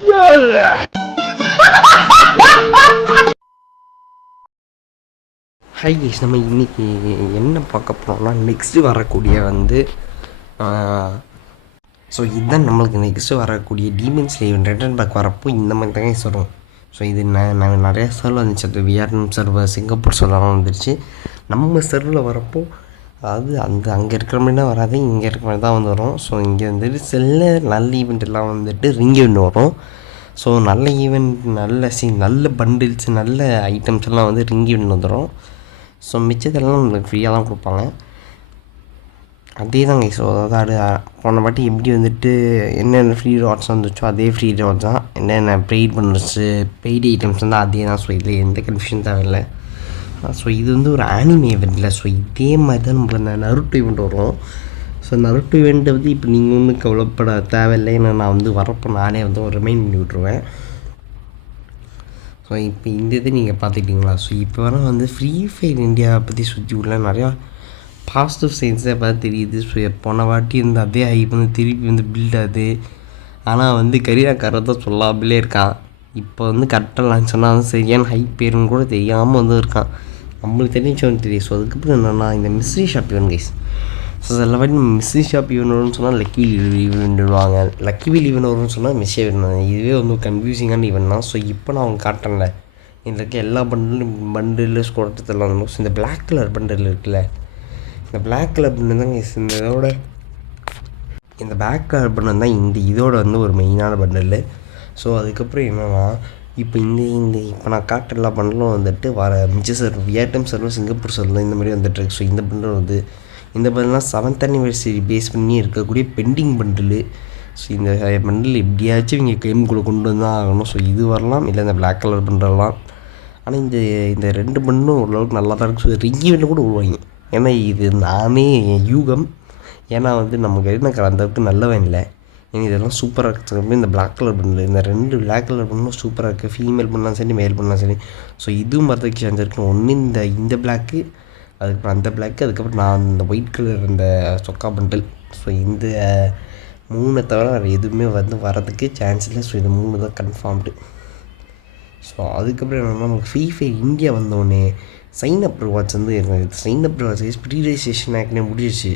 Hi guys, நம்ம இன்றைக்கி என்ன பார்க்க போகிறோம்னா நெக்ஸ்ட்டு வரக்கூடிய ஸோ இதுதான் நம்மளுக்கு நெக்ஸ்ட்டு வரக்கூடிய டீமன் ஸ்லேவ் ரிட்டர்ன் பேக் வரப்போ இந்த மாதிரி தான் கைஸ் வரும். ஸோ இது நான் நிறையா சர்வர் வந்துச்சு, அது வியட்நாம் சர்வர், சிங்கப்பூர் சர்வர்லாம் வந்துருச்சு. நம்ம சர்வரில் வரப்போ அதாவது அங்கே இருக்கிற மாதிரி தான் வராது, இங்கே இருக்கிற மாதிரி தான் வந்து வரும். ஸோ இங்கே வந்துட்டு சில நல்ல ஈவெண்ட் எல்லாம் வந்துட்டு ரிங் ஈவெண்ட் வரும். ஸோ நல்ல ஈவெண்ட், நல்ல பண்டில்ஸ், நல்ல ஐட்டம்ஸ் எல்லாம் வந்து ரிங் ஈவெண்ட் வந்துடும். ஸோ மிச்சத்தெல்லாம் நம்மளுக்கு ஃப்ரீயாக தான் கொடுப்பாங்க. அதே தாங்க. ஸோ அதாவது போன வாட்டி எப்படி வந்துட்டு என்னென்ன ஃப்ரீ ரிவார்ட்ஸ் வந்துச்சோ அதே ஃப்ரீ ரிவார்ட்ஸ் தான். என்னென்ன பெய்ட் பண்ணுறது, பெய்டு ஐட்டம்ஸ் வந்து அதே தான். ஸோ இதில் எந்த கன்ஃபியூஷன் தேவையில்லை. ஸோ இது வந்து ஒரு ஆனிமே ஈவெண்ட்டில். ஸோ இதே மாதிரி தான் நம்மளுக்கு அந்த நருட்டோ ஈவெண்ட் வரும். ஸோ நருட்டோ ஈவெண்ட்டை வந்து இப்போ நீங்கள் ஒன்றும் கவலைப்பட தேவையில்லை. ஏன்னா நான் வந்து வரப்போ நானே வந்து ஒரு ரிமைண்ட் பண்ணி விட்ருவேன். ஸோ இப்போ இந்த இது நீங்கள் பார்த்துக்கிட்டிங்களா? ஸோ இப்போ வர வந்து ஃப்ரீ ஃபயர் இந்தியாவை பற்றி சுற்றி உள்ள நிறையா பாசிட்டிவ் சைன்ஸை பார்த்து தெரியுது. ஸோ போன வாட்டி வந்து அதே ஹைப் வந்து திருப்பி வந்து பில்ட் ஆகுது. ஆனால் வந்து கரீனாக்காரர் தான் சொல்லாமலே இருக்கான். இப்போ வந்து கரெக்டாக லான்ச் சொன்னால் வந்து சரியான ஹைப் பேருன்னு கூட தெரியாமல் வந்து இருக்கான். நம்மளுக்கு தெரிஞ்சவன் தெரியும். ஸோ அதுக்கப்புறம் என்னென்னா இந்த mystery shop event guys. So சில வாட்டி மிஸ்ட்ரி ஷாப் ஈவெண்ட் வரும்னு சொன்னால் லக்கி ஈவெண்ட் விடுவாங்க, லக்கி வீல் ஈவெண்ட் வரும்னு சொன்னால் மிஸ்ஸே விடுவாங்க. இதுவே வந்து கன்ஃபியூசிங்கான ஈவெண்ட் தான். ஸோ இப்போ நான் அவங்க காட்டுறேன்ல, இதில் இருக்க எல்லா பண்டில் கொடுத்ததெல்லாம் வந்து இந்த பிளாக் கலர் பண்டில் இருக்குல்ல, இந்த பிளாக் கலர் பண்டில் தான் இந்த இதோட இந்த பிளாக் கலர் பண்டில் தான் இதோட வந்து ஒரு மெயினான பண்டில். ஸோ அதுக்கப்புறம் என்னென்னா இப்போ இப்போ நான் காட்டுற எல்லா பண்டிலும் வந்துட்டு வர மிச்ச server, Vietnam server, Singapore server இந்த மாதிரி வந்துட்டுருக்கு. ஸோ இந்த பண்டில் வந்து இந்த பண்டில்லாம் 7th anniversary பேஸ் பண்ணி இருக்கக்கூடிய பெண்டிங் பண்டில். ஸோ இந்த பண்டில் எப்படியாச்சும் இங்கே கேமுக்குள்ளே கொண்டு வந்தால் ஆகணும். ஸோ இது வரலாம், இல்லை இந்த பிளாக் கலர் பண்டில்லாம். ஆனால் இந்த 2 பண்டிலும் ஓரளவுக்கு நல்லா தான் இருக்குது. ஸோ ரிங்கி வேண்டில் கூட விடுவாங்க. ஏன்னா இது நானே யூகம். ஏன்னா வந்து நம்ம கரீனாக்கார அந்தளவுக்கு நல்லவன் இல்லை. ஏன்னா இதெல்லாம் சூப்பராக இருக்குது. இந்த பிளாக் கலர் பண்டில், இந்த 2 பிளாக் கலர் பண்டிலும் சூப்பராக இருக்குது. ஃபீமேல் பண்ணலாம் சரி, மேல் பண்ணலாம் சரி. ஸோ இதுவும் வரதுக்கு சான்ஸ் இருக்குது. ஒன்று இந்த பிளாக்கு, அதுக்கப்புறம் அந்த பிளாக்கு, அதுக்கப்புறம் நான் இந்த ஒயிட் கலர் இந்த சொக்கா பண்டில். ஸோ இந்த 3 தவிர வேறு எதுவுமே வந்து வரதுக்கு சான்ஸ் இல்லை. ஸோ இது 3 தான் கன்ஃபார்ம்டு. ஸோ அதுக்கப்புறம் என்னென்னா நமக்கு ஃப்ரீ ஃபயர் இந்தியா வந்தோடனே சைன் அப் ரிவார்ட்ஸ் வந்து இருக்குது. Sign up rewards free registration ஆக்னே முடிஞ்சிச்சு.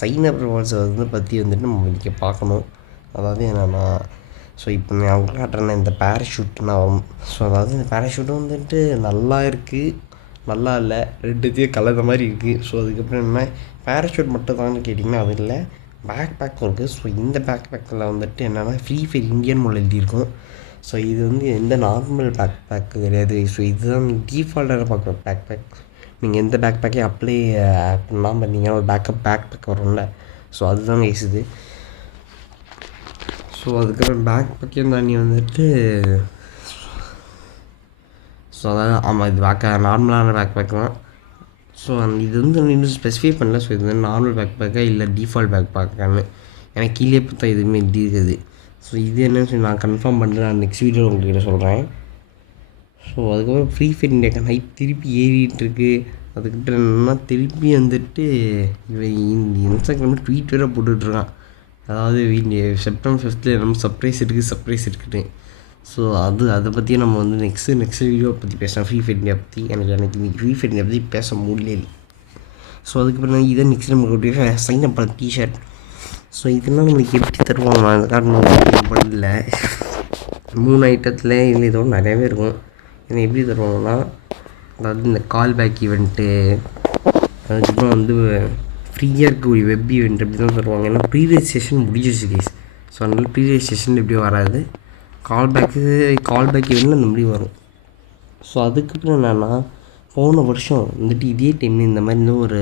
சைன் அப் ரிவார்ட்ஸை வந்து பற்றி வந்துட்டு நம்ம இன்றைக்கி பார்க்கணும். அதாவது என்னென்னா, ஸோ இப்போ நான் அவங்க காட்டுறேன்னா இந்த பேராஷூட்னா வரும். ஸோ அதாவது இந்த பேராஷூட்டும் வந்துட்டு நல்லா இருக்குது, நல்லா இல்லை, ரெண்டுத்தையும் கலந்த மாதிரி இருக்குது. ஸோ அதுக்கப்புறம் என்ன, பேராஷூட் மட்டும் தான்னு கேட்டிங்கன்னா அது இல்லை, பேக் பேக்கும் இருக்குது. ஸோ இந்த பேக் பேக்கில் வந்துட்டு என்னென்னா ஃப்ரீ ஃபயர் இந்தியன் மொழி எழுதியிருக்கும். ஸோ இது வந்து எந்த நார்மல் பேக்கு கிடையாது. ஸோ இதுதான் டீஃபால்ட்டான பேக் பேக். நீங்கள் எந்த பேக் பேக்கையும் அப்ளை பண்ணாமல் பார்த்தீங்கன்னா ஒரு பேக் பேக் வரும்ல, ஸோ அதுதான் இது. ஸோ அதுக்கப்புறம் பேக் பேக்கையும் தாண்டி வந்துட்டு ஸோ அதாவது ஆமாம், இது நார்மலான பேக் பேக் தான். ஸோ இது வந்து இன்னும் ஸ்பெசிஃபை பண்ணல. ஸோ இது வந்து நார்மல் பேக் பேக்கா இல்லை டிஃபால்ட் பேக் பேக்கான்னு எனக்கு கீழே பார்த்தா எதுவுமே இப்படி இருக்குது. ஸோ இது என்னன்னு சொல்லி நான் கன்ஃபார்ம் பண்ணுறேன், நான் நெக்ஸ்ட் வீடியோ உங்கள்கிட்ட சொல்கிறேன். ஸோ அதுக்கப்புறம் ஃப்ரீ ஃபயர் இந்தியா ஹைப் திருப்பி ஏறிட்டுருக்கு. அதுக்கிட்ட என்னென்னா திருப்பி வந்துட்டு இவன் இந்த இன்ஸ்டாகிராமில் ட்வீட் வேறு போட்டுட்ருக்கான். அதாவது செப்டம்பர் 5th நம்ம சர்ப்ரைஸ் இருக்குன்னு. ஸோ அதை பற்றி நம்ம வந்து நெக்ஸ்ட் வீடியோ பற்றி பேசலாம். ஃப்ரீ ஃபயர் இந்தியா பற்றி எனக்கு ஃப்ரீ ஃபயர் இந்தியா பற்றி பேச முடியல. ஸோ அதுக்கப்புறம் இதை நெக்ஸ்ட் நம்மளுடைய சைன் அப் பண்ண டிஷர்ட். ஸோ இதெல்லாம் நம்மளுக்கு எப்படி தருவாங்க, அந்த காரணம் பண்ணல 3 ஐட்டத்தில் இல்லை இதோட நிறையாவே இருக்கும். ஏன்னா எப்படி தருவாங்கன்னா, அதாவது இந்த கால் பேக் ஈவெண்ட்டு, அதுக்கப்புறம் வந்து ஃப்ரீயாக இருக்கக்கூடிய வெப் ஈவெண்ட் அப்படி தான் தருவாங்க. ஏன்னா ப்ரீ ரெஜிஸ்ட்ரேஷன் முடிஞ்சிருச்சு கேஸ். ஸோ அதனால் ப்ரீ ரெஜிஸ்ட்ரேஷன் எப்படியும் வராது, கால் பேக் ஈவெண்ட்டில் அந்த மாதிரி வரும். ஸோ அதுக்கப்புறம் என்னென்னா, போன வருஷம் வந்துட்டு இதே டைமில் இந்த மாதிரி ஒரு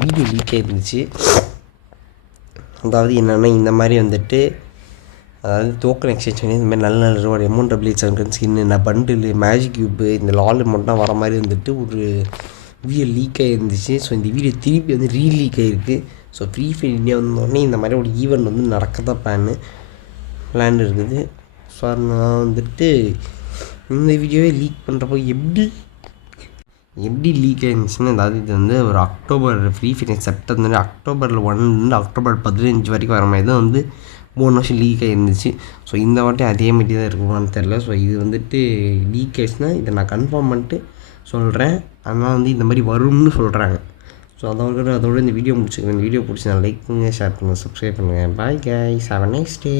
வீடியோ லீக் ஆகிருந்துச்சு. அதாவது என்னென்னா இந்த மாதிரி வந்துட்டு, அதாவது டோக்கன் எக்ஸ்சேஞ்ச் பண்ணி இந்த மாதிரி நல்ல reward MW7 skin, bundle, magic cube, இந்த லால் மட்டும் வர மாதிரி வந்துட்டு ஒரு வீடியோ லீக் ஆகிருந்துச்சு. ஸோ இந்த வீடியோ திருப்பி வந்து ரீலீக் ஆகிருக்கு. ஸோ ஃப்ரீ ஃபயர் இந்தியா வந்தோடனே இந்த மாதிரி ஒரு ஈவெண்ட் வந்து நடக்கதான் பிளான் இருக்குது. ஸோ நான் வந்துட்டு இந்த வீடியோவே லீக் பண்ணுறப்போ எப்படி லீக் ஆகிருந்துச்சுன்னா, அதாவது இது வந்து ஒரு அக்டோபர் ஃப்ரீ ஃபயர் செப்டம்பர் அக்டோபரில் 1 October 15 வரைக்கும் வர மாதிரி தான் வந்து 3 வருஷம் லீக் ஆகிருந்துச்சு. ஸோ இந்த வாட்டி அதே மாதிரி தான் இருக்குமான்னு தெரில. ஸோ இது வந்துட்டு லீக் ஆயிடுச்சுன்னா இதை நான் கன்ஃபார்ம் பண்ணிட்டு சொல்கிறேன். அதனால் வந்து இந்த மாதிரி வரும்னு சொல்கிறாங்க. ஸோ அதோட இந்த வீடியோ முடிச்சுக்கிறேன். இந்த வீடியோ பிடிச்சி நான் லைக் பண்ணுங்கள், ஷேர் பண்ணுங்கள், சப்ஸ்கிரைப் பண்ணுங்கள். Bye guys, have a nice day.